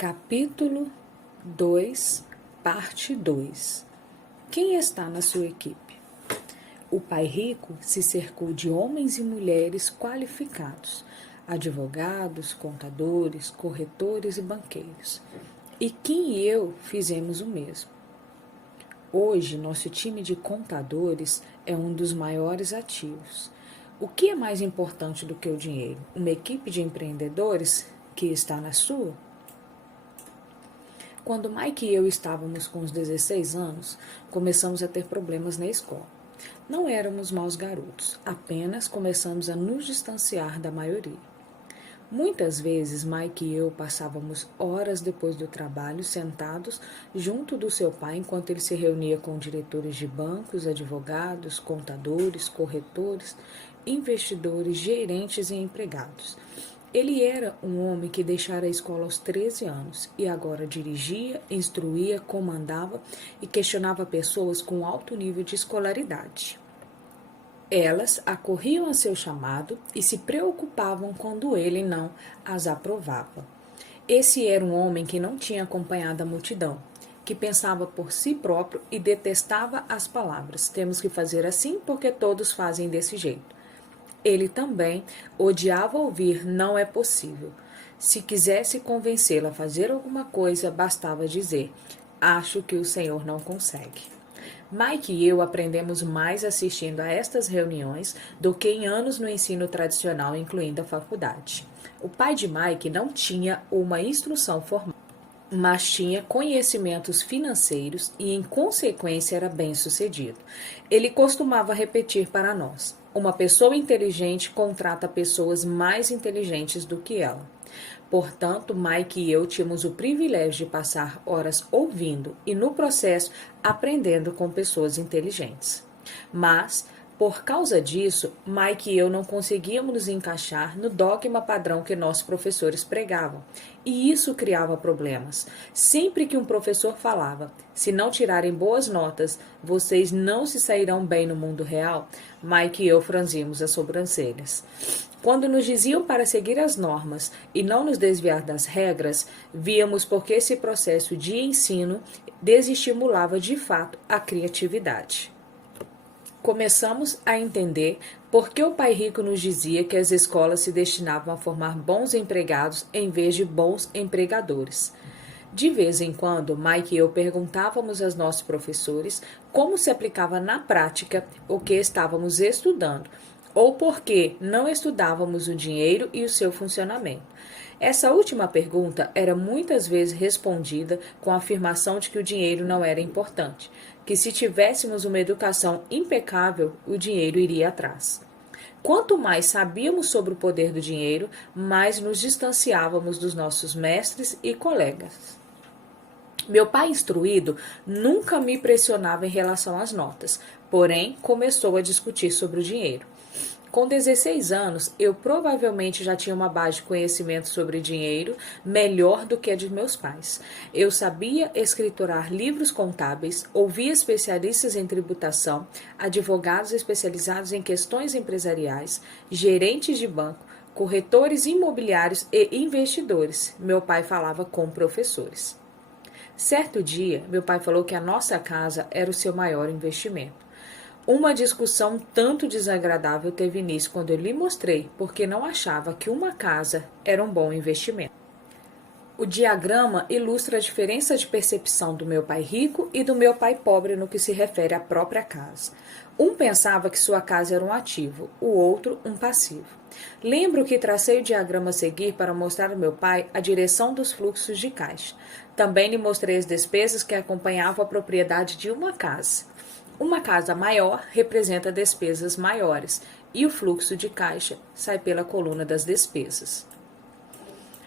Capítulo 2, Parte 2. Quem está na sua equipe? O pai rico se cercou de homens e mulheres qualificados, advogados, contadores, corretores e banqueiros. E Kim e eu fizemos o mesmo. Hoje, nosso time de contadores é um dos maiores ativos. O que é mais importante do que o dinheiro? Uma equipe de empreendedores que está na sua? Quando Mike e eu estávamos com uns 16 anos, começamos a ter problemas na escola. Não éramos maus garotos, apenas começamos a nos distanciar da maioria. Muitas vezes, Mike e eu passávamos horas depois do trabalho sentados junto do seu pai enquanto ele se reunia com diretores de bancos, advogados, contadores, corretores, investidores, gerentes e empregados. Ele era um homem que deixara a escola aos 13 anos e agora dirigia, instruía, comandava e questionava pessoas com alto nível de escolaridade. Elas acorriam a seu chamado e se preocupavam quando ele não as aprovava. Esse era um homem que não tinha acompanhado a multidão, que pensava por si próprio e detestava as palavras. Temos que fazer assim porque todos fazem desse jeito. Ele também odiava ouvir não é possível. Se quisesse convencê-la a fazer alguma coisa, bastava dizer, acho que o senhor não consegue. Mike e eu aprendemos mais assistindo a estas reuniões do que em anos no ensino tradicional, incluindo a faculdade. O pai de Mike não tinha uma instrução formal, mas tinha conhecimentos financeiros e, em consequência, era bem-sucedido. Ele costumava repetir para nós: uma pessoa inteligente contrata pessoas mais inteligentes do que ela. Portanto, Mike e eu tínhamos o privilégio de passar horas ouvindo e, no processo, aprendendo com pessoas inteligentes. Mas, por causa disso, Mike e eu não conseguíamos nos encaixar no dogma padrão que nossos professores pregavam. E isso criava problemas. Sempre que um professor falava, se não tirarem boas notas, vocês não se sairão bem no mundo real, Mike e eu franzimos as sobrancelhas. Quando nos diziam para seguir as normas e não nos desviar das regras, víamos porque esse processo de ensino desestimulava de fato a criatividade. Começamos a entender por que o pai rico nos dizia que as escolas se destinavam a formar bons empregados em vez de bons empregadores. De vez em quando, Mike e eu perguntávamos aos nossos professores como se aplicava na prática o que estávamos estudando, ou por que não estudávamos o dinheiro e o seu funcionamento. Essa última pergunta era muitas vezes respondida com a afirmação de que o dinheiro não era importante, que se tivéssemos uma educação impecável, o dinheiro iria atrás. Quanto mais sabíamos sobre o poder do dinheiro, mais nos distanciávamos dos nossos mestres e colegas. Meu pai instruído nunca me pressionava em relação às notas, porém começou a discutir sobre o dinheiro. Com 16 anos, eu provavelmente já tinha uma base de conhecimento sobre dinheiro melhor do que a de meus pais. Eu sabia escriturar livros contábeis, ouvia especialistas em tributação, advogados especializados em questões empresariais, gerentes de banco, corretores imobiliários e investidores. Meu pai falava com professores. Certo dia, meu pai falou que a nossa casa era o seu maior investimento. Uma discussão tanto desagradável teve início quando eu lhe mostrei porque não achava que uma casa era um bom investimento. O diagrama ilustra a diferença de percepção do meu pai rico e do meu pai pobre no que se refere à própria casa. Um pensava que sua casa era um ativo, o outro um passivo. Lembro que tracei o diagrama a seguir para mostrar ao meu pai a direção dos fluxos de caixa. Também lhe mostrei as despesas que acompanhavam a propriedade de uma casa. Uma casa maior representa despesas maiores e o fluxo de caixa sai pela coluna das despesas.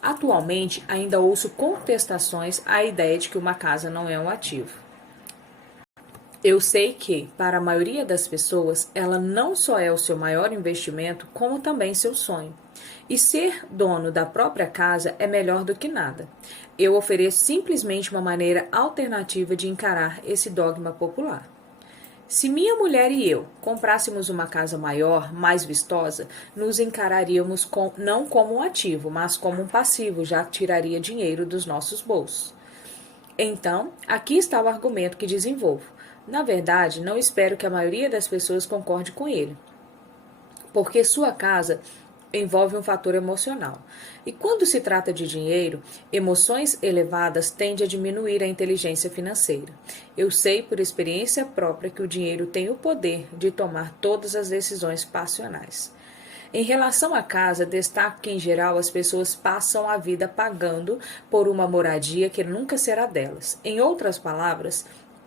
Atualmente, ainda ouço contestações à ideia de que uma casa não é um ativo. Eu sei que, para a maioria das pessoas, ela não só é o seu maior investimento, como também seu sonho. E ser dono da própria casa é melhor do que nada. Eu ofereço simplesmente uma maneira alternativa de encarar esse dogma popular. Se minha mulher e eu comprássemos uma casa maior, mais vistosa, nos encararíamos não como um ativo, mas como um passivo, já que tiraria dinheiro dos nossos bolsos. Então, aqui está o argumento que desenvolvo. Na verdade, não espero que a maioria das pessoas concorde com ele, porque sua casa envolve um fator emocional. E quando se trata de dinheiro, emoções elevadas tendem a diminuir a inteligência financeira. Eu sei por experiência própria que o dinheiro tem o poder de tomar todas as decisões passionais. Em relação à casa, destaco que, em geral, as pessoas passam a vida pagando por uma moradia que nunca será delas. Em outras palavras,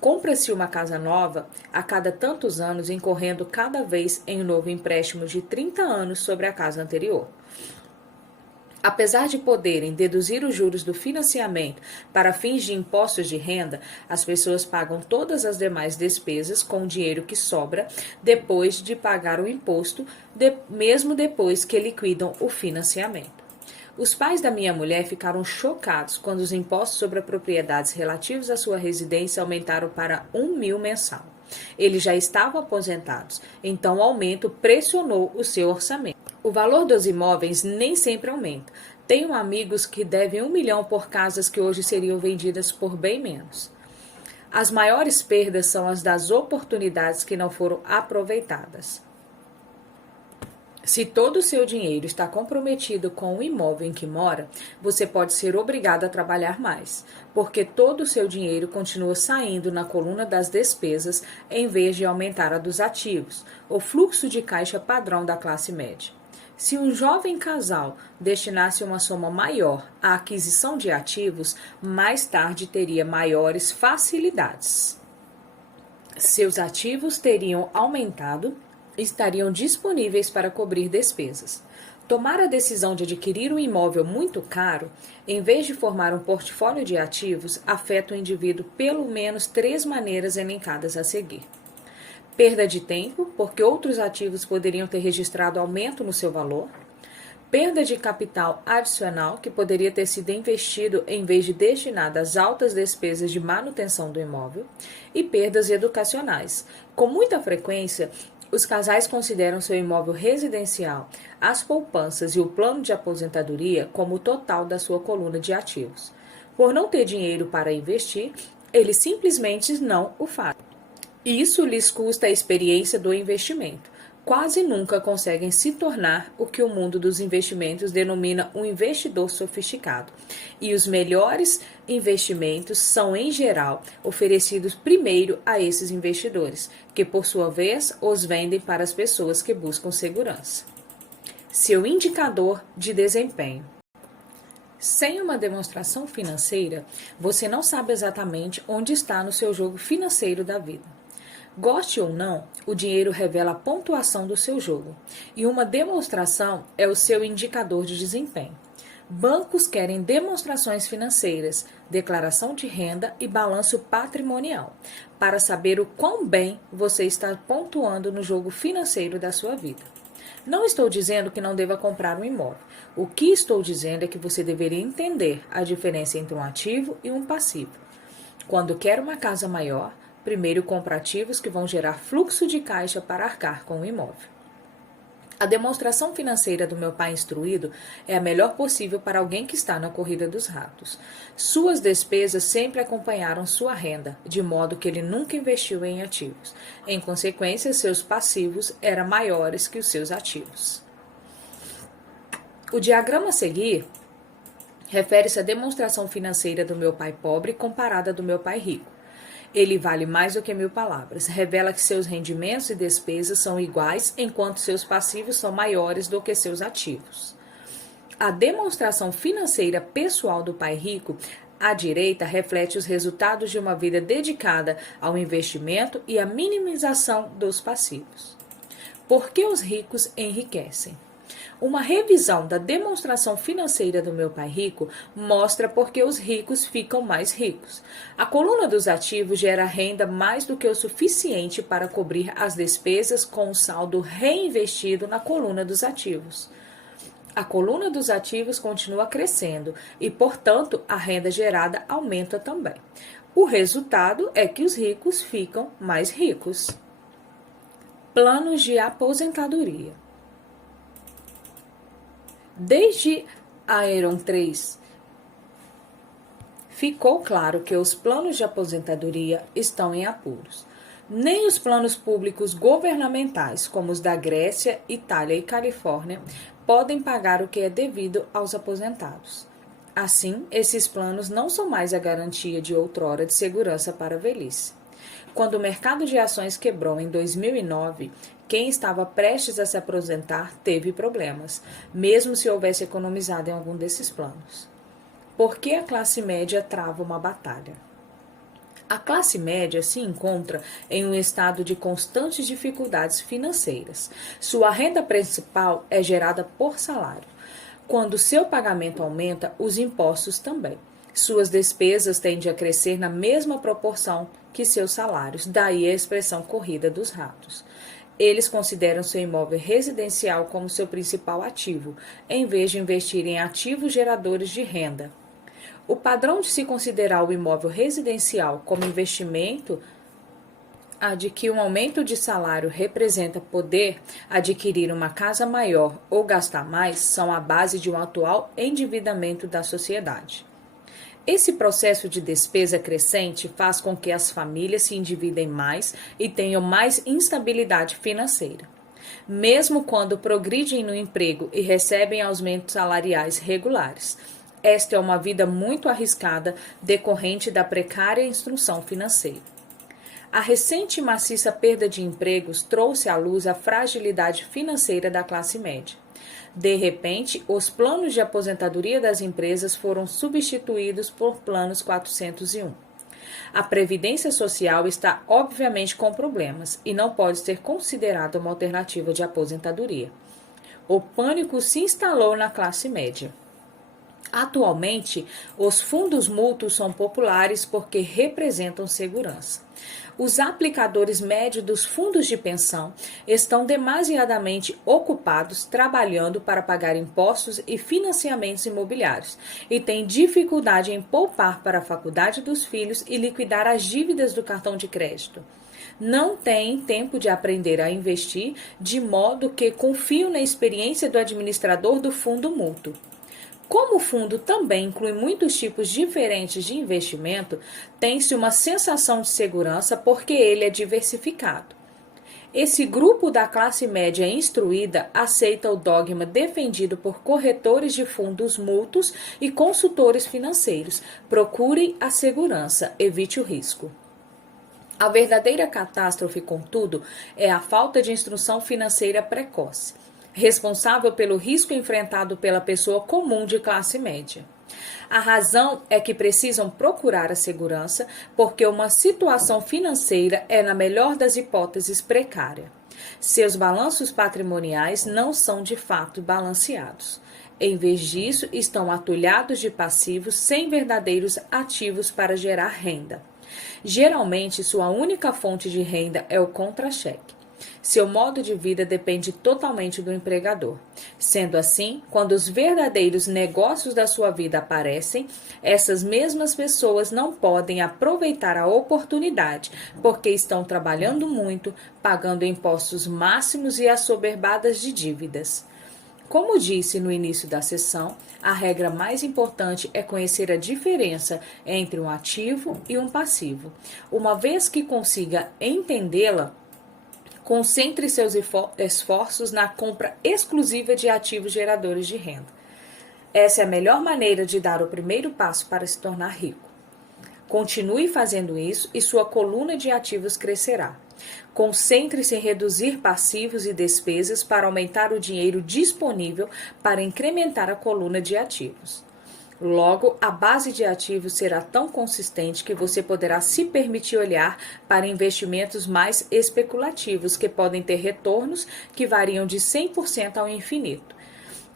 compra-se uma casa nova a cada tantos anos, incorrendo cada vez em um novo empréstimo de 30 anos sobre a casa anterior. Apesar de poderem deduzir os juros do financiamento para fins de impostos de renda, as pessoas pagam todas as demais despesas com o dinheiro que sobra depois de pagar o imposto, mesmo depois que liquidam o financiamento. Os pais da minha mulher ficaram chocados quando os impostos sobre as propriedades relativos à sua residência aumentaram para 1.000 mensal. Eles já estavam aposentados, então o aumento pressionou o seu orçamento. O valor dos imóveis nem sempre aumenta. Tenho amigos que devem 1 milhão por casas que hoje seriam vendidas por bem menos. As maiores perdas são as das oportunidades que não foram aproveitadas. Se todo o seu dinheiro está comprometido com o imóvel em que mora, você pode ser obrigado a trabalhar mais, porque todo o seu dinheiro continua saindo na coluna das despesas em vez de aumentar a dos ativos, o fluxo de caixa padrão da classe média. Se um jovem casal destinasse uma soma maior à aquisição de ativos, mais tarde teria maiores facilidades. Seus ativos teriam aumentado, estariam disponíveis para cobrir despesas. Tomar a decisão de adquirir um imóvel muito caro, em vez de formar um portfólio de ativos, afeta o indivíduo pelo menos 3 maneiras elencadas a seguir. Perda de tempo, porque outros ativos poderiam ter registrado aumento no seu valor. Perda de capital adicional, que poderia ter sido investido em vez de destinado às altas despesas de manutenção do imóvel. E perdas educacionais. Com muita frequência, os casais consideram seu imóvel residencial, as poupanças e o plano de aposentadoria como o total da sua coluna de ativos. Por não ter dinheiro para investir, eles simplesmente não o fazem. Isso lhes custa a experiência do investimento. Quase nunca conseguem se tornar o que o mundo dos investimentos denomina um investidor sofisticado. E os melhores investimentos são, em geral, oferecidos primeiro a esses investidores, que, por sua vez, os vendem para as pessoas que buscam segurança. Seu indicador de desempenho. Sem uma demonstração financeira, você não sabe exatamente onde está no seu jogo financeiro da vida. Goste ou não, o dinheiro revela a pontuação do seu jogo, e uma demonstração é o seu indicador de desempenho. Bancos querem demonstrações financeiras, declaração de renda e balanço patrimonial, para saber o quão bem você está pontuando no jogo financeiro da sua vida. Não estou dizendo que não deva comprar um imóvel. O que estou dizendo é que você deveria entender a diferença entre um ativo e um passivo. Quando quer uma casa maior, primeiro compra ativos que vão gerar fluxo de caixa para arcar com o imóvel. A demonstração financeira do meu pai instruído é a melhor possível para alguém que está na corrida dos ratos. Suas despesas sempre acompanharam sua renda, de modo que ele nunca investiu em ativos. Em consequência, seus passivos eram maiores que os seus ativos. O diagrama a seguir refere-se à demonstração financeira do meu pai pobre comparada à do meu pai rico. Ele vale mais do que 1000 palavras. Revela que seus rendimentos e despesas são iguais, enquanto seus passivos são maiores do que seus ativos. A demonstração financeira pessoal do pai rico, à direita, reflete os resultados de uma vida dedicada ao investimento e à minimização dos passivos. Por que os ricos enriquecem? Uma revisão da demonstração financeira do meu pai rico mostra por que os ricos ficam mais ricos. A coluna dos ativos gera renda mais do que o suficiente para cobrir as despesas com o saldo reinvestido na coluna dos ativos. A coluna dos ativos continua crescendo e, portanto, a renda gerada aumenta também. O resultado é que os ricos ficam mais ricos. Planos de aposentadoria. Desde Aeron 3, ficou claro que os planos de aposentadoria estão em apuros. Nem os planos públicos governamentais, como os da Grécia, Itália e Califórnia, podem pagar o que é devido aos aposentados. Assim, esses planos não são mais a garantia de outrora de segurança para a velhice. Quando o mercado de ações quebrou em 2009, quem estava prestes a se aposentar teve problemas, mesmo se houvesse economizado em algum desses planos. Por que a classe média trava uma batalha? A classe média se encontra em um estado de constantes dificuldades financeiras. Sua renda principal é gerada por salário. Quando seu pagamento aumenta, os impostos também. Suas despesas tendem a crescer na mesma proporção que seus salários, daí a expressão corrida dos ratos. Eles consideram seu imóvel residencial como seu principal ativo, em vez de investir em ativos geradores de renda. O padrão de se considerar o imóvel residencial como investimento de que um aumento de salário representa poder adquirir uma casa maior ou gastar mais são a base de um atual endividamento da sociedade. Esse processo de despesa crescente faz com que as famílias se endividem mais e tenham mais instabilidade financeira. Mesmo quando progridem no emprego e recebem aumentos salariais regulares, esta é uma vida muito arriscada decorrente da precária instrução financeira. A recente e maciça perda de empregos trouxe à luz a fragilidade financeira da classe média. De repente, os planos de aposentadoria das empresas foram substituídos por planos 401. A Previdência Social está obviamente com problemas e não pode ser considerada uma alternativa de aposentadoria. O pânico se instalou na classe média. Atualmente, os fundos mútuos são populares porque representam segurança. Os aplicadores médios dos fundos de pensão estão demasiadamente ocupados trabalhando para pagar impostos e financiamentos imobiliários e têm dificuldade em poupar para a faculdade dos filhos e liquidar as dívidas do cartão de crédito. Não têm tempo de aprender a investir, de modo que confiam na experiência do administrador do fundo mútuo. Como o fundo também inclui muitos tipos diferentes de investimento, tem-se uma sensação de segurança porque ele é diversificado. Esse grupo da classe média instruída aceita o dogma defendido por corretores de fundos mútuos e consultores financeiros. Procure a segurança, evite o risco. A verdadeira catástrofe, contudo, é a falta de instrução financeira precoce, responsável pelo risco enfrentado pela pessoa comum de classe média. A razão é que precisam procurar a segurança porque uma situação financeira é, na melhor das hipóteses, precária. Seus balanços patrimoniais não são de fato balanceados. Em vez disso, estão atulhados de passivos sem verdadeiros ativos para gerar renda. Geralmente, sua única fonte de renda é o contra-cheque. Seu modo de vida depende totalmente do empregador. Sendo assim, quando os verdadeiros negócios da sua vida aparecem, essas mesmas pessoas não podem aproveitar a oportunidade, porque estão trabalhando muito, pagando impostos máximos e assoberbadas de dívidas. Como disse no início da sessão, a regra mais importante é conhecer a diferença entre um ativo e um passivo. Uma vez que consiga entendê-la, concentre seus esforços na compra exclusiva de ativos geradores de renda. Essa é a melhor maneira de dar o primeiro passo para se tornar rico. Continue fazendo isso e sua coluna de ativos crescerá. Concentre-se em reduzir passivos e despesas para aumentar o dinheiro disponível para incrementar a coluna de ativos. Logo, a base de ativos será tão consistente que você poderá se permitir olhar para investimentos mais especulativos, que podem ter retornos que variam de 100% ao infinito.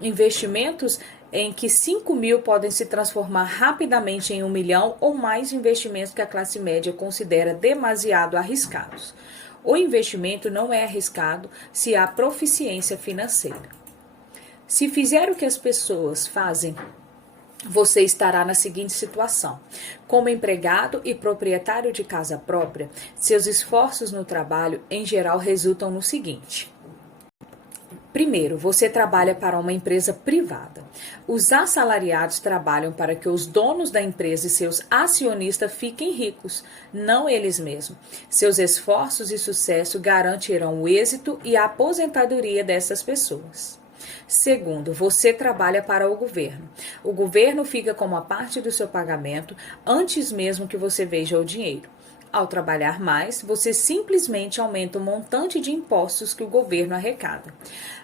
Investimentos em que 5 mil podem se transformar rapidamente em 1 milhão ou mais investimentos que a classe média considera demasiado arriscados. O investimento não é arriscado se há proficiência financeira. Se fizer o que as pessoas fazem você estará na seguinte situação: como empregado e proprietário de casa própria, seus esforços no trabalho, em geral, resultam no seguinte. Primeiro, você trabalha para uma empresa privada. Os assalariados trabalham para que os donos da empresa e seus acionistas fiquem ricos, não eles mesmos. Seus esforços e sucesso garantirão o êxito e a aposentadoria dessas pessoas. Segundo, você trabalha para o governo. O governo fica com uma parte do seu pagamento antes mesmo que você veja o dinheiro. Ao trabalhar mais, você simplesmente aumenta o montante de impostos que o governo arrecada.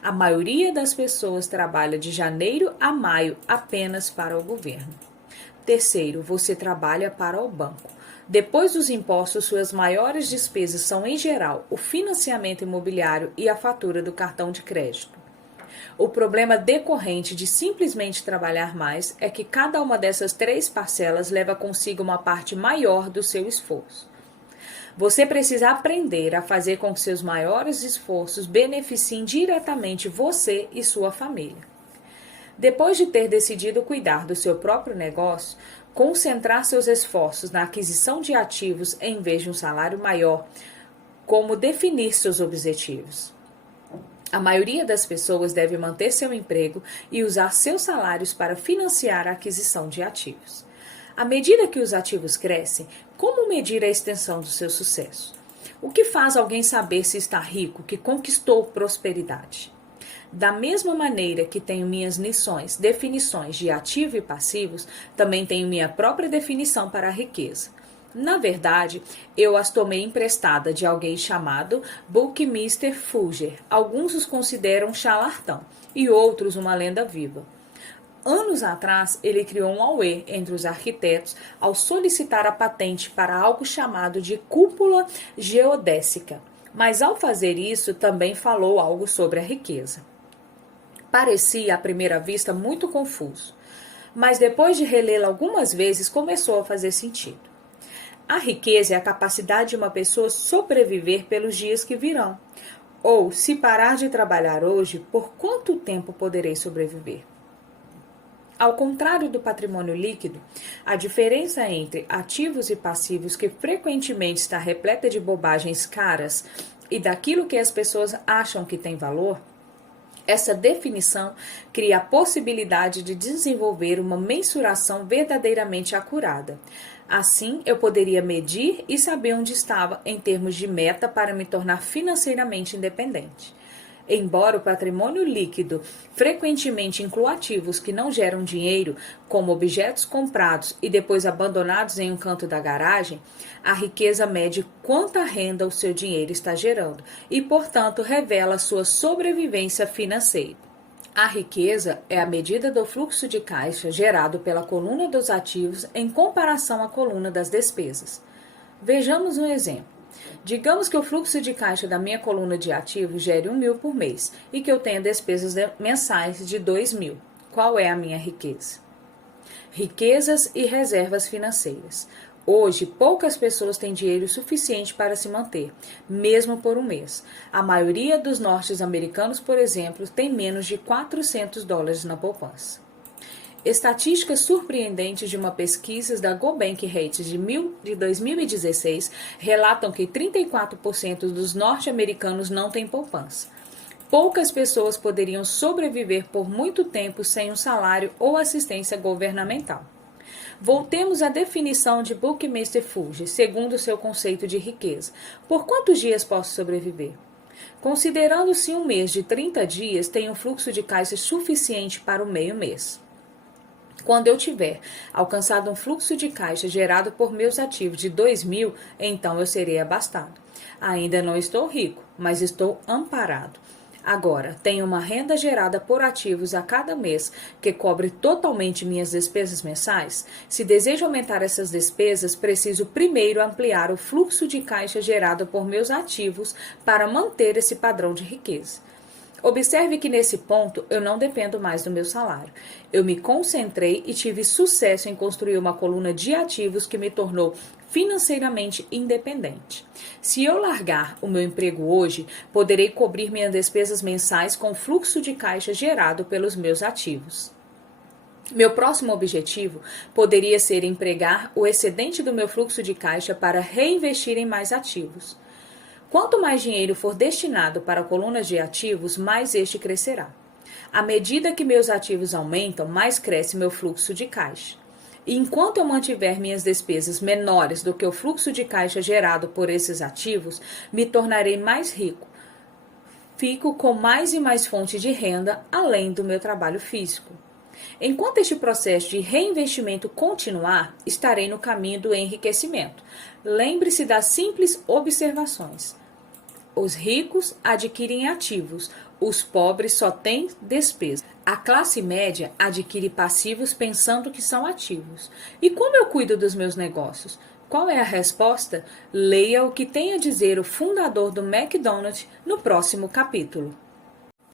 A maioria das pessoas trabalha de janeiro a maio apenas para o governo. Terceiro, você trabalha para o banco. Depois dos impostos, suas maiores despesas são, em geral, o financiamento imobiliário e a fatura do cartão de crédito. O problema decorrente de simplesmente trabalhar mais é que cada uma dessas três parcelas leva consigo uma parte maior do seu esforço. Você precisa aprender a fazer com que seus maiores esforços beneficiem diretamente você e sua família. Depois de ter decidido cuidar do seu próprio negócio, concentrar seus esforços na aquisição de ativos em vez de um salário maior, como definir seus objetivos. A maioria das pessoas deve manter seu emprego e usar seus salários para financiar a aquisição de ativos. À medida que os ativos crescem, como medir a extensão do seu sucesso? O que faz alguém saber se está rico, que conquistou prosperidade? Da mesma maneira que tenho minhas definições de ativo e passivos, também tenho minha própria definição para a riqueza. Na verdade, eu as tomei emprestada de alguém chamado Buckminster Fuller. Alguns os consideram charlatão e outros uma lenda viva. Anos atrás, ele criou um auê entre os arquitetos ao solicitar a patente para algo chamado de cúpula geodésica. Mas ao fazer isso, também falou algo sobre a riqueza. Parecia, à primeira vista, muito confuso, mas depois de relê-lo algumas vezes, começou a fazer sentido. A riqueza é a capacidade de uma pessoa sobreviver pelos dias que virão. Ou, se parar de trabalhar hoje, por quanto tempo poderei sobreviver? Ao contrário do patrimônio líquido, a diferença entre ativos e passivos, que frequentemente está repleta de bobagens caras e daquilo que as pessoas acham que tem valor, essa definição cria a possibilidade de desenvolver uma mensuração verdadeiramente acurada. Assim, eu poderia medir e saber onde estava em termos de meta para me tornar financeiramente independente. Embora o patrimônio líquido frequentemente inclua ativos que não geram dinheiro, como objetos comprados e depois abandonados em um canto da garagem, a riqueza mede quanta renda o seu dinheiro está gerando e, portanto, revela sua sobrevivência financeira. A riqueza é a medida do fluxo de caixa gerado pela coluna dos ativos em comparação à coluna das despesas. Vejamos um exemplo. Digamos que o fluxo de caixa da minha coluna de ativos gere 1.000 por mês e que eu tenha despesas mensais de 2.000. Qual é a minha riqueza? Riquezas e reservas financeiras. Hoje, poucas pessoas têm dinheiro suficiente para se manter, mesmo por um mês. A maioria dos norte-americanos, por exemplo, tem menos de $400 na poupança. Estatísticas surpreendentes de uma pesquisa da GoBank Rate de 2016 relatam que 34% dos norte-americanos não têm poupança. Poucas pessoas poderiam sobreviver por muito tempo sem um salário ou assistência governamental. Voltemos à definição de Buckminster Fuller, segundo seu conceito de riqueza. Por quantos dias posso sobreviver? Considerando-se um mês de 30 dias, tenho um fluxo de caixa suficiente para o meio mês. Quando eu tiver alcançado um fluxo de caixa gerado por meus ativos de 2.000, então eu serei abastado. Ainda não estou rico, mas estou amparado. Agora, tenho uma renda gerada por ativos a cada mês que cobre totalmente minhas despesas mensais. Se desejo aumentar essas despesas, preciso primeiro ampliar o fluxo de caixa gerado por meus ativos para manter esse padrão de riqueza. Observe que nesse ponto eu não dependo mais do meu salário. Eu me concentrei e tive sucesso em construir uma coluna de ativos que me tornou financeiramente independente. Se eu largar o meu emprego hoje, poderei cobrir minhas despesas mensais com o fluxo de caixa gerado pelos meus ativos. Meu próximo objetivo poderia ser empregar o excedente do meu fluxo de caixa para reinvestir em mais ativos. Quanto mais dinheiro for destinado para a coluna de ativos, mais este crescerá. À medida que meus ativos aumentam, mais cresce meu fluxo de caixa. E enquanto eu mantiver minhas despesas menores do que o fluxo de caixa gerado por esses ativos, me tornarei mais rico. Fico com mais e mais fontes de renda além do meu trabalho físico. Enquanto este processo de reinvestimento continuar, estarei no caminho do enriquecimento. Lembre-se das simples observações. Os ricos adquirem ativos, os pobres só têm despesas. A classe média adquire passivos pensando que são ativos. E como eu cuido dos meus negócios? Qual é a resposta? Leia o que tem a dizer o fundador do McDonald's no próximo capítulo.